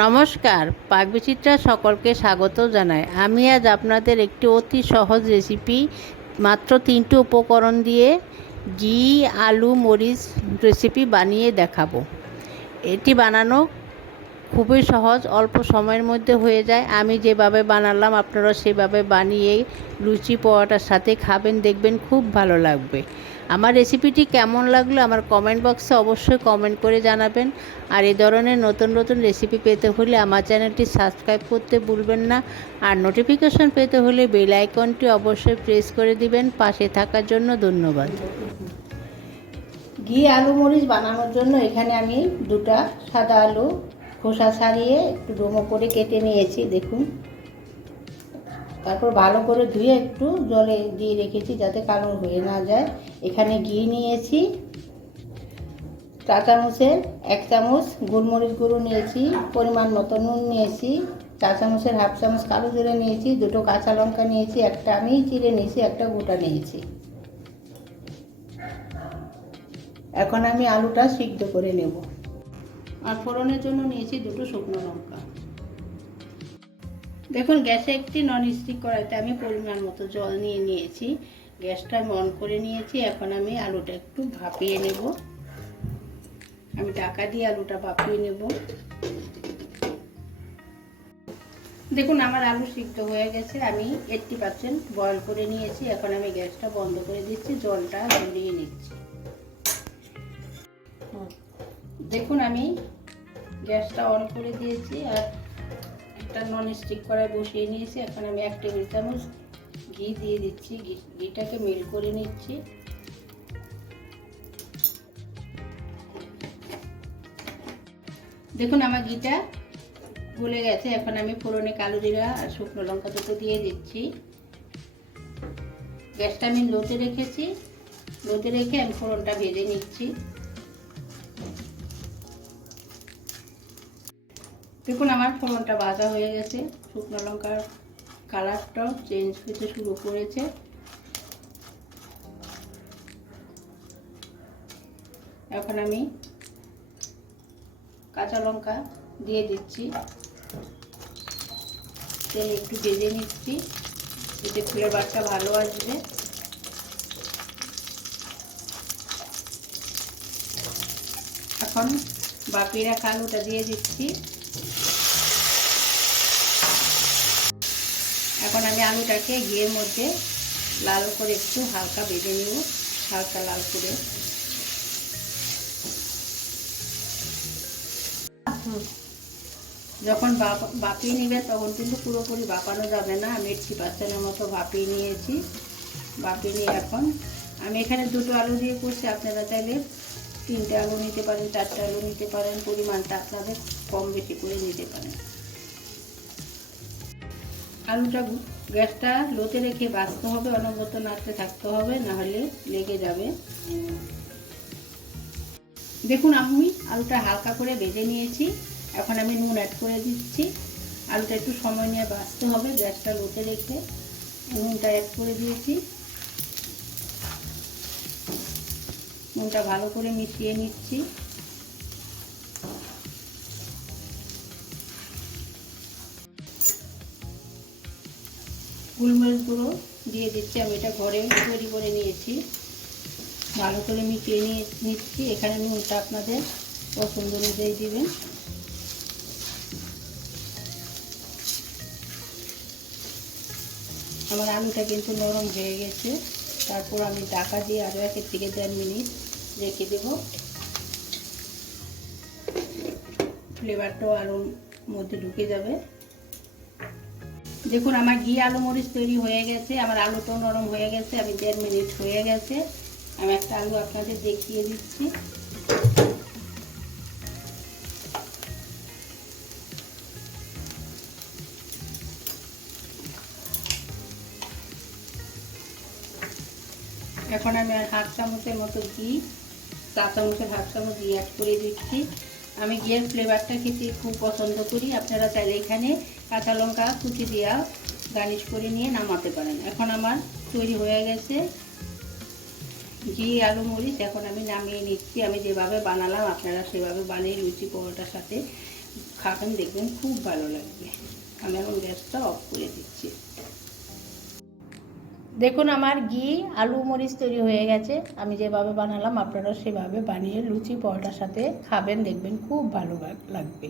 নমস্কার পাকবিচিত্রা সকলকে স্বাগত জানাই। আমি আজ আপনাদের একটি অতি সহজ রেসিপি মাত্র তিনটি উপকরণ দিয়ে ঘি, আলু, মরিচ রেসিপি বানিয়ে দেখাবো। এটি বানানো খুবই সহজ, অল্প সময়ের মধ্যে হয়ে যায়। আমি যেভাবে বানালাম, আপনারা সেভাবে বানিয়ে লুচি পোয়াটার সাথে খাবেন, দেখবেন খুব ভালো লাগবে। আমার রেসিপিটি কেমন লাগল আমার কমেন্ট বক্সে অবশ্যই কমেন্ট করে জানাবেন। আর এই ধরনের নতুন নতুন রেসিপি পেতে হলে আমার চ্যানেলটি সাবস্ক্রাইব করতে ভুলবেন না। আর নোটিফিকেশন পেতে হলে বেল আইকনটি অবশ্যই প্রেস করে দিবেন। পাশে থাকার জন্য ধন্যবাদ। ঘি, আলু, মরিচ বানানোর জন্য এখানে আমি দুটা সাদা আলু খোসা ছাড়িয়ে একটু ডোমো করে কেটে নিয়েছি, দেখুন। তারপর ভালো করে ধুয়ে একটু জলে দিয়ে রেখেছি যাতে কালো হয়ে না যায়। এখানে ঘি নিয়েছি। চা চামচের এক চামচ গোলমরিচ গুঁড়ো নিয়েছি, পরিমাণ মতো নুন নিয়েছি চা চামচের হাফ চামচ কালো জিরে নিয়েছি, দুটো কাঁচা লঙ্কা নিয়েছি, একটা আমি চিড়ে নিয়েছি, একটা গোটা নিয়েছি। এখন আমি আলুটা সিদ্ধ করে নেব। আর ফোড়নের জন্য নিয়েছি দুটো শুকনো লঙ্কা। দেখুন, গ্যাসে একটি নন স্টিক কড়াইতে আমি পরিমাণ মতো জল নিয়ে নিয়েছি। গ্যাসটা অন করে নিয়েছি। এখন আমি আলুটা একটু ভাপিয়ে নেব। আমি টাকা দিয়ে আলুটা ভাপিয়ে নেব। দেখুন, আমার আলু সিদ্ধ হয়ে গেছে। আমি এইটটি পার্সেন্ট বয়ল করে নিয়েছি। এখন আমি গ্যাসটা বন্ধ করে দিচ্ছি। জলটা ঝরিয়ে নিচ্ছি। দেখুন আমি গ্যাসটা অন করে দিয়েছি আর একটা নন স্টিক কড়াই বসিয়ে নিয়েছি। এখন আমি এক টেবিল চামচ ঘি দিয়ে দিচ্ছি। ঘিটাকে মেল করে নিচ্ছি। দেখুন আমার ঘিটা গলে গেছে। এখন আমি ফোড়নে কালো জিরা আর শুকনো লঙ্কা দুটো দিয়ে দিচ্ছি। গ্যাসটা আমি লোতে রেখেছি। লোতে রেখে আমি ফোড়নটা ভেজে নিচ্ছি। দেখুন, আমার ফোড়নটা ভাজা হয়ে গেছে। শুকনো লঙ্কার কালারটাও চেঞ্জ হতে শুরু করেছে। এখন আমি কাঁচা লঙ্কা দিয়ে দিচ্ছি। তেল একটু ভেজে নিচ্ছি, এতে ফ্লেভারটা ভালো আসবে। এখন বাকি রাখা আলুটা দিয়ে দিচ্ছি। এখন আমি আলুটাকে ঘিয়ের মধ্যে লাল করে একটু হালকা বেঁধে নিব, হালকা লাল করে। যখন বাপিয়ে নিবে তখন কিন্তু পুরোপুরি বাপানো যাবে না। আমি একটি পার্সেন্টের মতো বাপিয়ে নিয়েছি। বাপিয়ে নিয়ে এখন আমি এখানে দুটো আলু দিয়ে করছি। আপনারা চাইলে তিনটে আলু নিতে পারেন, চারটে আলু নিতে পারেন। পরিমাণটা আপনাদের কম বেশি করে নিতে পারেন। আলুটা গ্যাসটা লোতে রেখে বাঁচতে হবে, অনবরত নাড়তে থাকতে হবে, নাহলে লেগে যাবে। দেখুন, আমি আলুটা হালকা করে ভেজে নিয়েছি। এখন আমি নুন অ্যাড করে দিচ্ছি। আলুটা একটু সময় নিয়ে বাঁচতে হবে, গ্যাসটা লোতে রেখে নুনটা অ্যাড করে দিয়েছি। নুনটা ভালো করে মিশিয়ে নিচ্ছি। গোলমরিচ গুঁড়ো দিয়ে দিচ্ছি। আমি এটা ঘরে তৈরি করে নিয়েছি। ভালো করে মিশিয়ে নিয়ে নিচ্ছি। এখানে নুনটা আপনাদের পছন্দ অনুযায়ী দেবেন। আমার আলুটা কিন্তু নরম হয়ে গেছে। তারপর আমি ঢাকা দিয়ে আরও একের থেকে দেড় মিনিট রেখে দেব। ফ্লেভারটাও আলুর মধ্যে ঢুকে যাবে। দেখুন, আমার ঘি, আলু মরিচ তৈরি হয়ে গেছে, আমার আলুটাও নরম হয়ে গেছে, আমি দেড় মিনিট হয়ে গেছে। আমি একটা আলু আপনাদের দেখিয়ে দিচ্ছি। এখন আমি হাফ চামচের মতো ঘি, চা চামচের হাফ চামচ অ্যাড করে দিচ্ছি। আমি ঘিয়ের ফ্লেভারটা খেতে খুব পছন্দ করি। আপনারা চাইলে এখানে কাঁচা লঙ্কা কুচি দিয়া গার্নিশ করে নিয়ে নামাতে পারেন। এখন আমার তৈরি হয়ে গেছে। ঘি, আলু, মরিচ এখন আমি নামিয়ে নিচ্ছি। আমি যেভাবে বানালাম, আপনারা সেভাবে বানিয়ে লুচি পরোটার সাথে খাবেন, দেখবেন খুব ভালো লাগবে। আমি এখন গ্যাসটা অফ করে দিচ্ছি। দেখুন আমার ঘি, আলু মরিচ তৈরি হয়ে গেছে। আমি যেভাবে বানালাম আপনারা সেভাবে বানিয়ে লুচি, পরোটার সাথে খাবেন, দেখবেন খুব ভালো লাগবে।